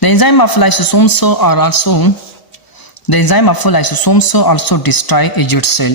The enzyme of lysosomes also destroy aged cell۔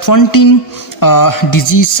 20